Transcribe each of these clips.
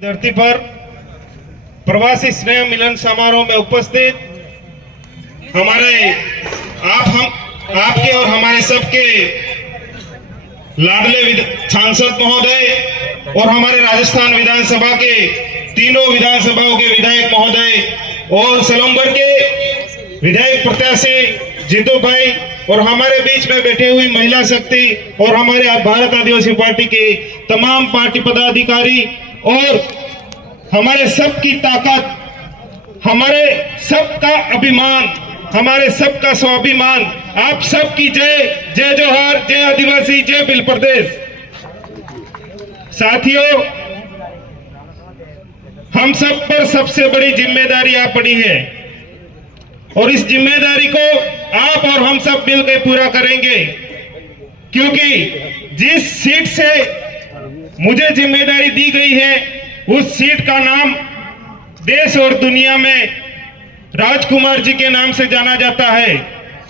धरती पर प्रवासी स्नेह मिलन समारोह में उपस्थित हमारे आपके और हमारे सबके लाडले सांसद महोदय और हमारे राजस्थान विधानसभा के तीनों विधानसभाओं के विधायक महोदय और सलूमबर के विधायक प्रत्याशी जीतू भाई और हमारे बीच में बैठे हुई महिला शक्ति और हमारे भारत आदिवासी पार्टी के तमाम पार्टी पदाधिकारी और हमारे सबकी ताकत, हमारे सबका अभिमान, हमारे सबका स्वाभिमान, आप सबकी जय जय जोहार, जय आदिवासी, जय बिल प्रदेश। साथियों, हम सब पर सबसे बड़ी जिम्मेदारी आ पड़ी है और इस जिम्मेदारी को आप और हम सब मिलकर पूरा करेंगे, क्योंकि जिस सीट से मुझे जिम्मेदारी दी गई है उस सीट का नाम देश और दुनिया में राजकुमार जी के नाम से जाना जाता है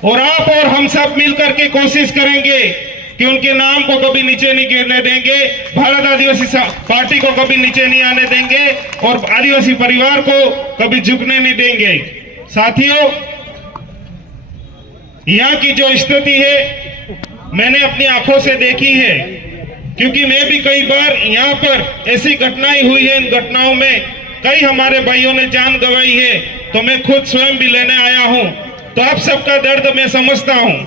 और आप और हम सब मिलकर के कोशिश करेंगे कि उनके नाम को कभी नीचे नहीं गिरने देंगे, भारत आदिवासी पार्टी को कभी नीचे नहीं आने देंगे और आदिवासी परिवार को कभी झुकने नहीं देंगे। साथियों, यहाँ की जो स्थिति है मैंने अपनी आंखों से देखी है, क्योंकि मैं भी कई बार यहाँ पर ऐसी घटनाएं हुई है, इन घटनाओं में कई हमारे भाइयों ने जान गंवाई है, तो मैं खुद स्वयं भी लेने आया हूँ, तो आप सबका दर्द मैं समझता हूँ।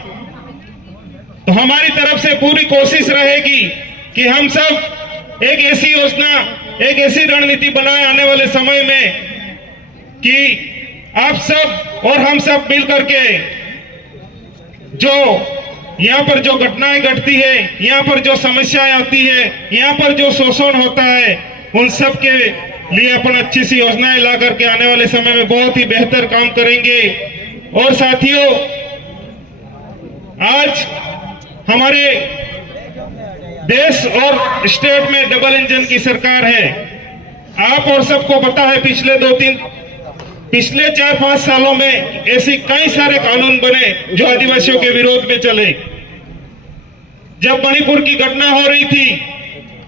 तो हमारी तरफ से पूरी कोशिश रहेगी कि हम सब एक ऐसी योजना, एक ऐसी रणनीति बनाए आने वाले समय में कि आप सब और हम सब मिलकर के जो यहाँ पर जो घटनाएं घटती है, यहाँ पर जो समस्याएं आती है, यहाँ पर जो शोषण होता है, उन सब के लिए अपन अच्छी सी योजनाएं ला करके आने वाले समय में बहुत ही बेहतर काम करेंगे। और साथियों, आज हमारे देश और स्टेट में डबल इंजन की सरकार है। आप और सबको पता है पिछले 4-5 सालों में ऐसे कई सारे कानून बने जो आदिवासियों के विरोध में चले। जब मणिपुर की घटना हो रही थी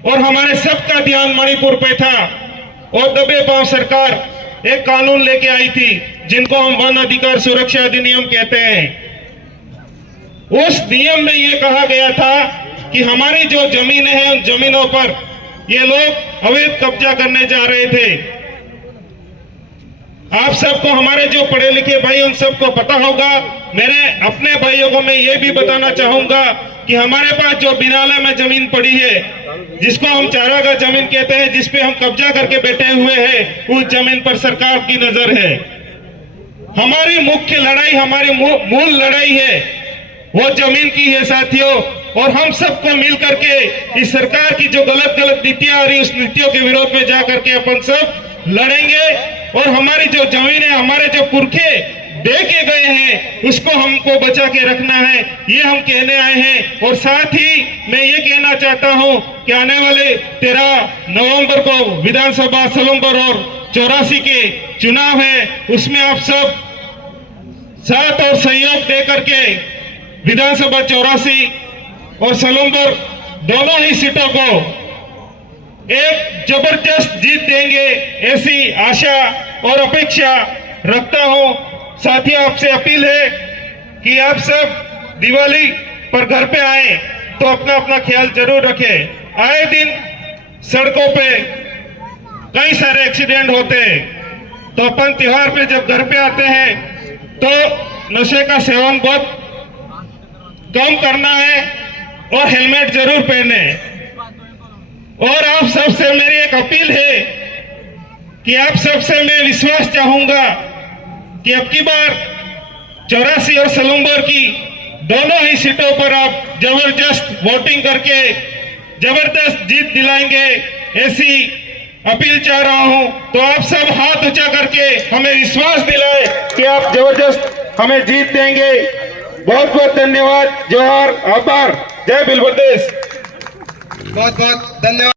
और हमारे सबका ध्यान मणिपुर पे था और दबे पांव सरकार एक कानून लेके आई थी जिनको हम वन अधिकार सुरक्षा अधिनियम कहते हैं। उस नियम में ये कहा गया था कि हमारी जो जमीनें हैं उन जमीनों पर ये लोग अवैध कब्जा करने जा रहे थे। आप सबको, हमारे जो पढ़े लिखे भाई उन सबको पता होगा। मेरे अपने भाइयों को मैं ये भी बताना चाहूंगा कि हमारे पास जो बिनाला में जमीन पड़ी है, जिसको हम चारागाह जमीन कहते हैं, जिसपे हम कब्जा करके बैठे हुए हैं, उस जमीन पर सरकार की नजर है। हमारी मुख्य लड़ाई, हमारी मूल लड़ाई है वो जमीन की है साथियों। और हम सबको मिल करके इस सरकार की जो गलत नीतियां आ रही, उस नीतियों के विरोध में जाकर के अपन सब लड़ेंगे और हमारी जो जमीन है, हमारे जो पुरखे दे के गए हैं, उसको हमको बचा के रखना है, ये हम कहने आए हैं। और साथ ही मैं ये कहना चाहता हूं कि आने वाले 13 नवंबर को विधानसभा सलूमबर और 84 के चुनाव है, उसमें आप सब साथ और सहयोग दे करके विधानसभा 84 और सलूमबर दोनों ही सीटों को एक जबरदस्त जीत देंगे, ऐसी आशा और अपेक्षा रखता हूं। साथियों, आपसे अपील है कि आप सब दिवाली पर घर पे आए तो अपना अपना ख्याल जरूर रखें। आए दिन सड़कों पे कई सारे एक्सीडेंट होते हैं, तो अपन त्योहार पे जब घर पे आते हैं तो नशे का सेवन बहुत कम करना है और हेलमेट जरूर पहने। और आप सबसे मेरी एक अपील है कि आप सबसे मैं विश्वास चाहूंगा कि अब की बार 84 और सलूमबर की दोनों ही सीटों पर आप जबरदस्त वोटिंग करके जबरदस्त जीत दिलाएंगे, ऐसी अपील चाह रहा हूं। तो आप सब हाथ ऊंचा करके हमें विश्वास दिलाए कि आप जबरदस्त हमें जीत देंगे। बहुत बहुत धन्यवाद। जोहार, आभार, जय बिल प्रदेश। बहुत बहुत धन्यवाद।